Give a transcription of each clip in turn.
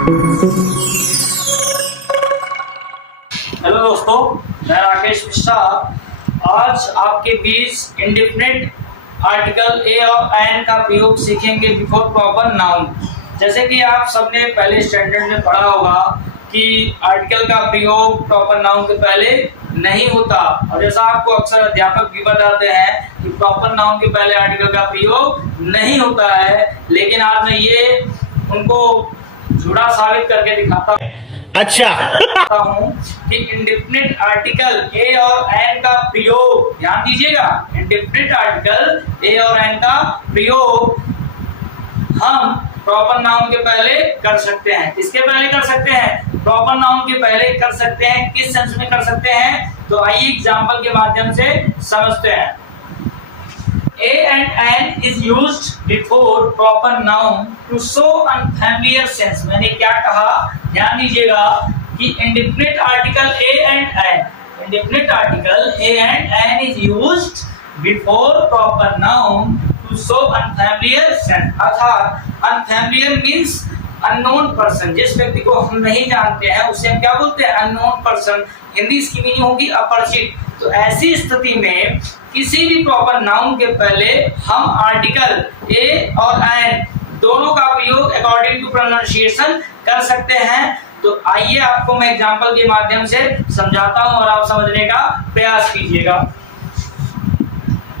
Hello दोस्तों, मैं राकेश मिश्रा आज आपके बीच इंडेफिनिट आर्टिकल ए और एन का प्रयोग सीखेंगे बिफोर प्रॉपर नाउन। जैसे कि आप सबने पहले स्टैंडर्ड में पढ़ा होगा कि आर्टिकल का प्रयोग प्रॉपर नाउन के पहले नहीं होता, और जैसा आपको अक्सर अध्यापक भी बताते हैं कि प्रॉपर नाउन के पहले आर्टिकल का प्रयोग नहीं होता है, लेकिन आज मैं ये उनको झूठा साबित करके दिखाता हूँ। अच्छा हूँ कि इंडेफिनिट आर्टिकल ए और एन का प्रयोग, ध्यान दीजिएगा, इंडेफिनिट आर्टिकल ए और एन का प्रयोग हम प्रॉपर नाउन के पहले कर सकते हैं। किसके पहले कर सकते हैं? प्रॉपर नाउन के पहले कर सकते हैं। किस सेंस में कर सकते हैं? तो आइए एग्जांपल के माध्यम से समझते हैं। A and N is used before proper noun to show unfamiliar sense। मैंने क्या कहा? ध्यान दीजिएगा कि indefinite article A and N, indefinite article A and N is used before proper noun to show unfamiliar sense। अर्थात unfamiliar means unknown person, जिस व्यक्ति को हम नहीं जानते हैं उसे हम क्या बोलते हैं? unknown person। हिंदी इसकी मीनिंग होगी अपरिचित। तो ऐसी स्थिति में किसी भी प्रॉपर नाउन के पहले हम आर्टिकल ए और एन दोनों का प्रयोग अकॉर्डिंग टू प्रोनाउंसिएशन कर सकते हैं। तो आइए आपको मैं एग्जांपल के माध्यम से समझाता हूं और आप समझने का प्रयास कीजिएगा।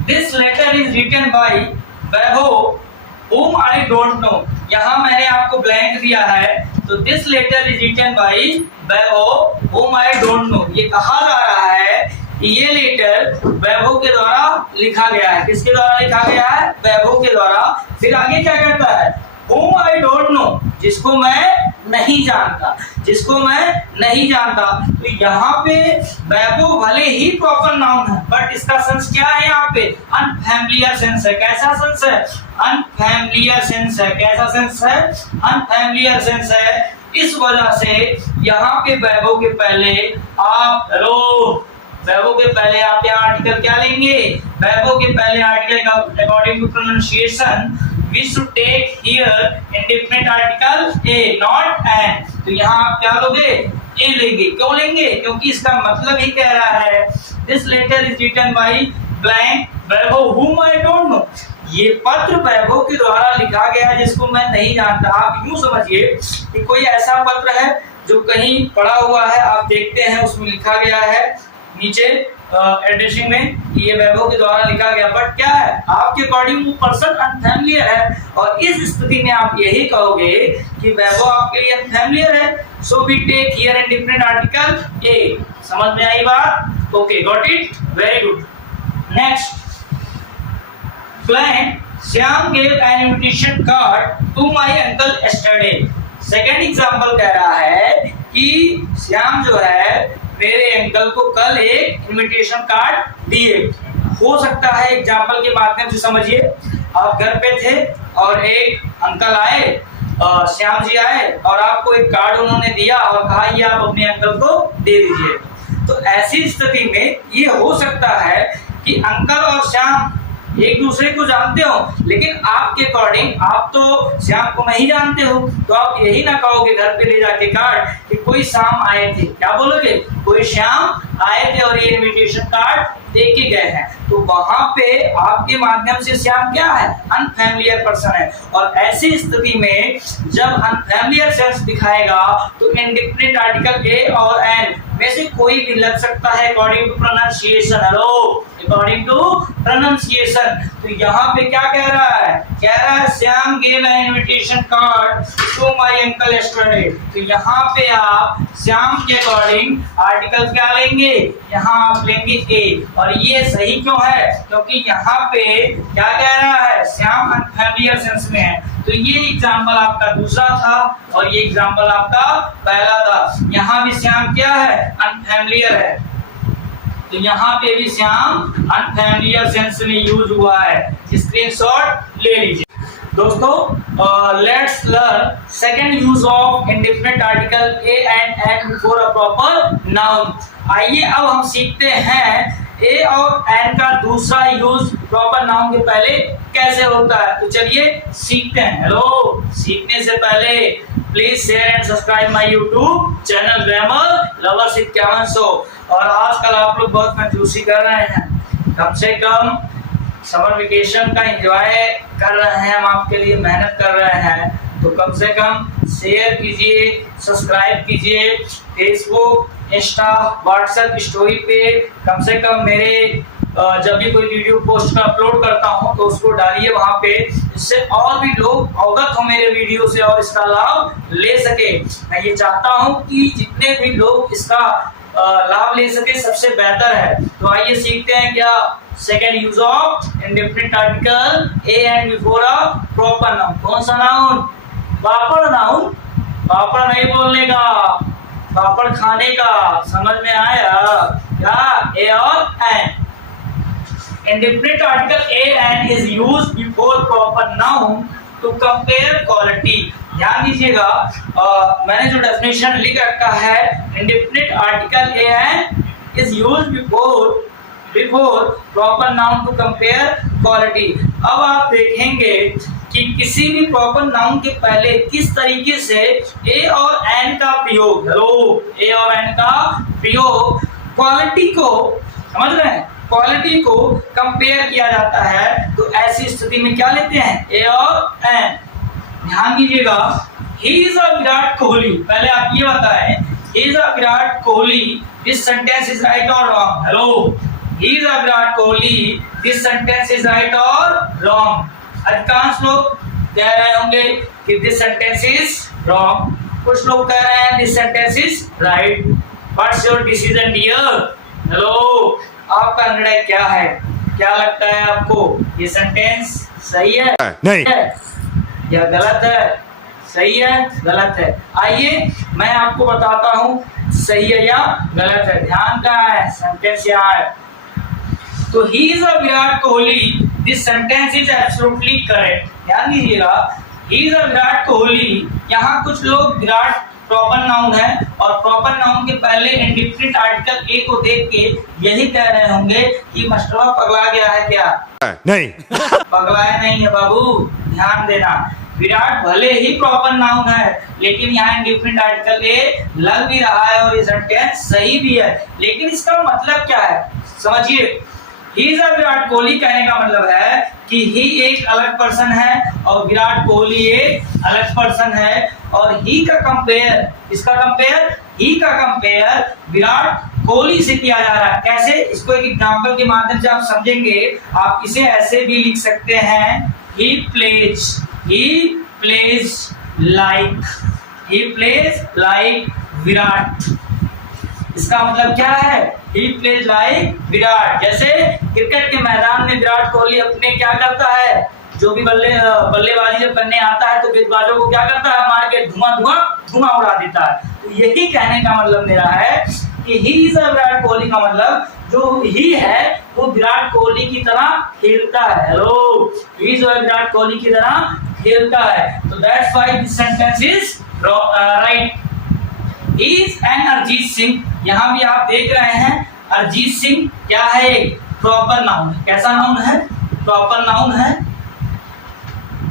This letter is written by Vaibhav whom I don't know। यहाँ मैंने आपको ब्लैंक दिया है, तो this letter is written by Vaibhav whom I don't know। ये कहा जा रहा है कि ये लेटर वैभव के द्वारा लिखा गया है। किसके द्वारा लिखा गया है? वैभव के द्वारा। फिर आगे क्या कहता है? whom I don't know, जिसको मैं नहीं जानता, जिसको मैं नहीं जानता। तो यहाँ पे वैभव भले ही प्रॉपर नाउन है, बट इसका सेंस क्या है? यहाँ पे अनफैमिलियर सेंस है। कैसा सेंस है? अनफैमिलियर सेंस है। कैसा सेंस है? अनफैमिलियर सेंस है। इस वजह से यहाँ पे वैभव के पहले आप वैभव के पहले आप यहाँ आर्टिकल क्या लेंगे? वैभव के पहले आर्टिकल का according to pronunciation we should take here indefinite article a not an। तो यहाँ आप क्या लोगे? a लेंगे। क्यों लेंगे? क्योंकि इसका मतलब ही कह रहा है this letter is written by blank Vaibhav whom I don't know। ये पत्र वैभव के द्वारा लिखा गया जिसको मैं नहीं जानता। आप यूं समझिए कि कोई ऐसा पत्र है जो कहीं पड़ा हुआ है, आप देखते हैं उसमें लिखा गया है नीचे एड्रेसिंग में कि ये वैभव के द्वारा लिखा गया, बट क्या है? आपके अकॉर्डिंग वो पर्सन अनफैमिलियर है, और इस स्थिति में आप यही कहोगे कि वैभव आपके लिए अनफैमिलियर है। So we take here indefinite article A. समझ में आई बात? Okay, got it? Very good. Next, blank Shyam gave an invitation card to my uncle yesterday. Second example कह रहा है कि श्याम जो है मेरे अंकल को कल एक इनविटेशन कार्ड दिए। हो सकता है एग्जांपल के माध्यम से समझिए, आप घर पे थे और एक अंकल आए, श्याम जी आए, और आपको एक कार्ड उन्होंने दिया और कहा ये आप अपने अंकल को दे दीजिए। तो ऐसी स्थिति में ये हो सकता है कि अंकल और श्याम एक दूसरे को जानते हो, लेकिन आपके अकॉर्डिंग आप तो श्याम को नहीं जानते हो, तो आप यही ना कहोगे घर पे ले जाके कार्ड कि कोई श्याम आए थे। क्या बोलोगे? कोई श्याम आए थे और ये इनविटेशन कार्ड दे के गए हैं। तो वहां पे आपके माध्यम से श्याम क्या है? अनफैमिलियर पर्सन है। और ऐसी स्थिति में जब अनफैमिलियर सेंस दिखाएगा तो इंडेफिनिट आर्टिकल ए और एन में से कोई भी लग सकता है according to pronunciation. Hello, according to pronunciation. तो यहाँ पे क्या कह रहा है? कह रहा है Shyam gave an invitation card to my uncle yesterday. तो यहाँ पे आप श्याम के अकॉर्डिंग आर्टिकल क्या लेंगे? यहाँ आप लेंगे ए। और ये सही क्यों है? क्योंकि यहाँ पे क्या कह रहा है? श्याम अनफैमिलियर सेंस में है। तो ये एग्जांपल आपका दूसरा था और ये एग्जांपल आपका पहला था। यहाँ भी श्याम क्या है? अनफैमिलियर है। तो यहाँ पे भी श्याम अनफैमिलियर सेंस में यूज हुआ है। स्क्रीनशॉट ले लीजिए। दोस्तों, let's learn second use of indefinite article A and an before a proper noun. आइए अब हम सीखते हैं ए और एन का दूसरा यूज प्रॉपर नाउन के पहले कैसे होता है। तो चलिए सीखते हैं। हेलो, सीखने से पहले please share and subscribe my YouTube channel grammar lovers 5100। और आजकल आप लोग बहुत कंजूसी कर रहे हैं, कम से कम समर वेकेशन का एंजॉय कर रहे हैं, हम आपके लिए मेहनत कर रहे हैं, तो कम से कम शेयर कीजिए, सब्सक्राइब कीजिए, फेसबुक, इंस्टा, व्हाट्सएप स्टोरी पे कम से कम मेरे जब भी कोई वीडियो पोस्ट का अपलोड करता हूं तो उसको डालिए वहां पे, इससे और भी लोग अवगत हो मेरे वीडियो से और इसका लाभ ले सके। मैं ये चाहता हूं कि जितने भी लोग इसका लाभ ले सके सबसे बेहतर है। तो आइए सीखते हैं क्या second use of indefinite article A and before a proper noun. कौन सा नाउन? पापड़ नाउन। पापड़ नहीं बोलने का, पापड़ खाने का, समझ में आया क्या? ए और N. Indefinite article a and is used before proper noun to compare quality। ध्यान दीजिएगा, मैंने जो डेफिनेशन लिख रखा है, indefinite article a and is used before proper noun to compare quality। अब आप देखेंगे कि किसी भी प्रॉपर नाउन के पहले किस तरीके से ए और एन का प्रयोग, ए और एन का प्रयोग क्वालिटी को, समझ रहे हैं, क्वालिटी को कंपेयर किया जाता है। तो ऐसी स्थिति में क्या लेते हैं? ए और एन। ध्यान दीजिएगा, he is a Virat Kohli. पहले आप ये बताएं, he is a Virat Kohli, this sentence is right और wrong? Hello, he is a Virat Kohli, this sentence is right और रॉन्ग? अधिकांश लोग कह रहे होंगे कि दिस सेंटेंस इज रॉन्ग, कुछ लोग कह रहे हैं this sentence is right. What's your decision dear? Hello, आपका निर्णय क्या है? क्या लगता है आपको? ये सेंटेंस सही है नहीं या गलत है? सही है गलत है? आइए मैं आपको बताता हूं सही है या गलत है। ध्यान कहाँ है? सेंटेंस यहाँ है। तो ही is a Virat Kohli, this sentence is absolutely correct. ध्यान दीजिएगा, he is a Virat Kohli, यहाँ कुछ लोग विराट प्रॉपर नाउन है और प्रॉपर नाउन के पहले इंडेफिनिट आर्टिकल ए को देख के यही कह रहे होंगे कि मास्टरवा पगला गया है क्या? नहीं पगलाया नहीं है बाबू, ध्यान देना। विराट भले ही प्रॉपर नाउन है, लेकिन यहाँ इंडेफिनिट आर्टिकल ए लग भी रहा है और ये सेंटेंस सही भी है, लेकिन इसका मतलब क्या है समझिए। ही इज अ विराट कोहली कहने का मतलब है कि ही एक अलग पर्सन है और विराट कोहली एक अलग पर्सन है, और ही का कंपेयर, इसका कंपेयर, ही का कंपेयर विराट कोहली से किया जा रहा है। कैसे? इसको एक एग्जांपल के माध्यम से आप समझेंगे। आप इसे ऐसे भी लिख सकते हैं, ही प्लेज लाइक विराट। इसका मतलब क्या है? He plays like Virat. जैसे क्रिकेट के मैदान में विराट कोहली अपने क्या करता है, जो भी बल्लेबाजी जब करने आता है तो गेंदबाजों को क्या करता है, मार के धुआं उड़ा देता है। तो यही कहने का मतलब मेरा है कि he is a Virat Kohli का मतलब जो ही है वो विराट कोहली की तरह खेलता है। Hello, he is a Virat Kohli की तरह खेलता है। तो that's why this sentence is right. Is an Arijit Singh, यहाँ भी आप देख रहे हैं अरिजीत सिंह क्या है? एक प्रॉपर नाउन। कैसा नाउन है? प्रॉपर नाउन है।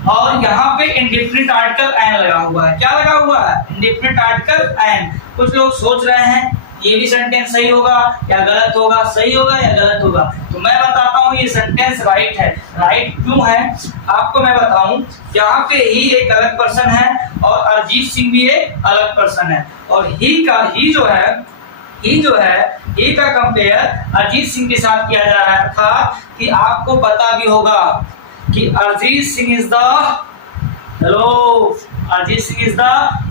और यहाँ पे इंडेफिनिट आर्टिकल एन लगा हुआ है। क्या लगा हुआ है? Indefinite article an. कुछ लोग सोच रहे हैं ये भी सेंटेंस सही होगा या गलत होगा, सही होगा या गलत होगा। तो मैं बताता हूँ ये सेंटेंस राइट है। राइट क्यों है आपको मैं बताऊं। यहाँ पे ही एक अलग पर्सन है और अरिजीत सिंह भी एक अलग पर्सन है, और ही का कंपेयर अरिजीत सिंह के साथ किया जा रहा था कि आपको पता भी होगा कि Arijit Singh is the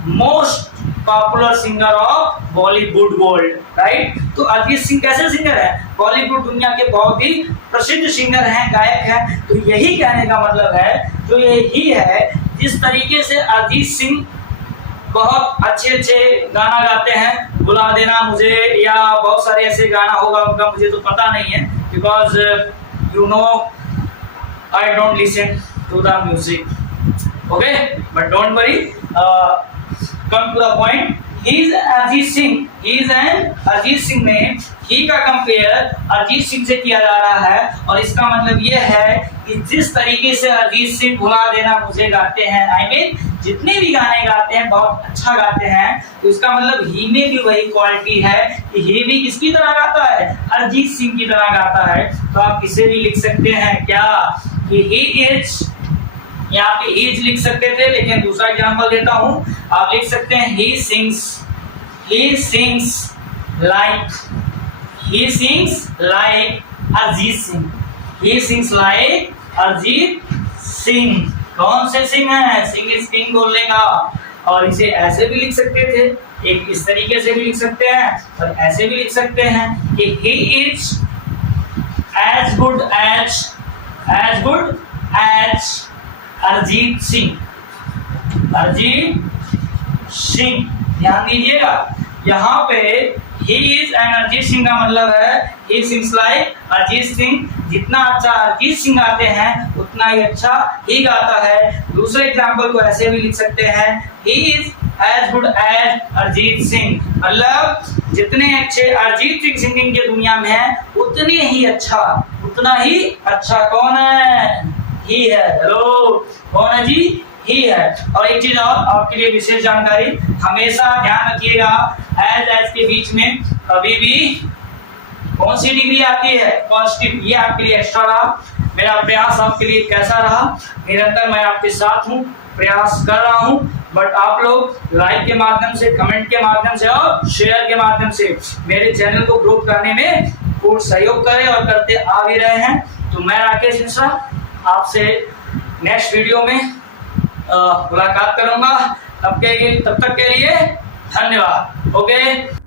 most popular singer of Bollywood world, right. तो अरिजीत सिंह कैसे सिंगर है? बॉलीवुड दुनिया के बहुत ही प्रसिद्ध सिंगर हैं, गायक हैं। तो यही कहने का मतलब है, जो यही है, जिस तरीके से अरिजीत सिंह बहुत अच्छे गाना गाते हैं, बुला देना मुझे, या बहुत सारे ऐसे गाना होगा उनका, मुझे तो पता नहीं है, because you know I don't listen to the music, okay, but don't worry, come to the point. He is an Arijit Singh में ही का कंपेयर अरिजीत सिंह से किया जा रहा है, और इसका मतलब ये है कि जिस तरीके से अरिजीत सिंह भुला देना मुझे गाते हैं, आई मीन जितने भी गाने गाते हैं बहुत अच्छा गाते हैं, तो इसका मतलब ही में भी वही क्वालिटी है कि ही भी किसकी तरह गाता है, अरिजीत सिंह की तरह गाता है। तो आप इसे भी लिख सकते हैं क्या कि ही इज, यहाँ पे इज लिख सकते थे लेकिन दूसरा एग्जांपल देता हूं, आप लिख सकते हैं ही सिंग्स लाइक अरिजीत सिंह, ही सिंग्स लाइक अरिजीत सिंह। कौन से सिंह है, सिंह इज किंग बोल लेगा। और इसे ऐसे भी लिख सकते थे, एक इस तरीके से भी लिख सकते हैं और ऐसे भी लिख सकते हैं कि he is as good as Arijit Singh. ध्यान दीजिएगा, यहाँ पे he is and Arijit Singh का मतलब है he sings like Arijit Singh, जितना अच्छा अरिजीत सिंह गाते हैं उतना ही अच्छा ही गाता है। दूसरे एग्जाम्पल को ऐसे भी लिख सकते हैं, he is as good as Arijit Singh, मतलब जितने अच्छे अरिजीत सिंह सिंगिंग की दुनिया में है उतना ही अच्छा कौन है, ही है। हेलो, कौन है जी, ही है। और एक चीज और आपके लिए विशेष जानकारी, हमेशा ध्यान रखिएगा एज के बीच में कभी भी कौन सी डिग्री आती है, पॉजिटिव। ये आपके लिए एक्स्ट्रा रहा। मेरा प्रयास आपके लिए कैसा रहा, निरंतर मैं आपके साथ हूँ, प्रयास कर रहा हूँ, बट आप लोग लाइक के माध्यम से, कमेंट के माध्यम से और शेयर के माध्यम से मेरे चैनल को ग्रो करने में पूर्ण सहयोग करें और करते आ भी रहे हैं। तो मैं राकेश मिश्रा आपसे नेक्स्ट वीडियो में मुलाकात करूंगा। तब तक के लिए धन्यवाद। ओके।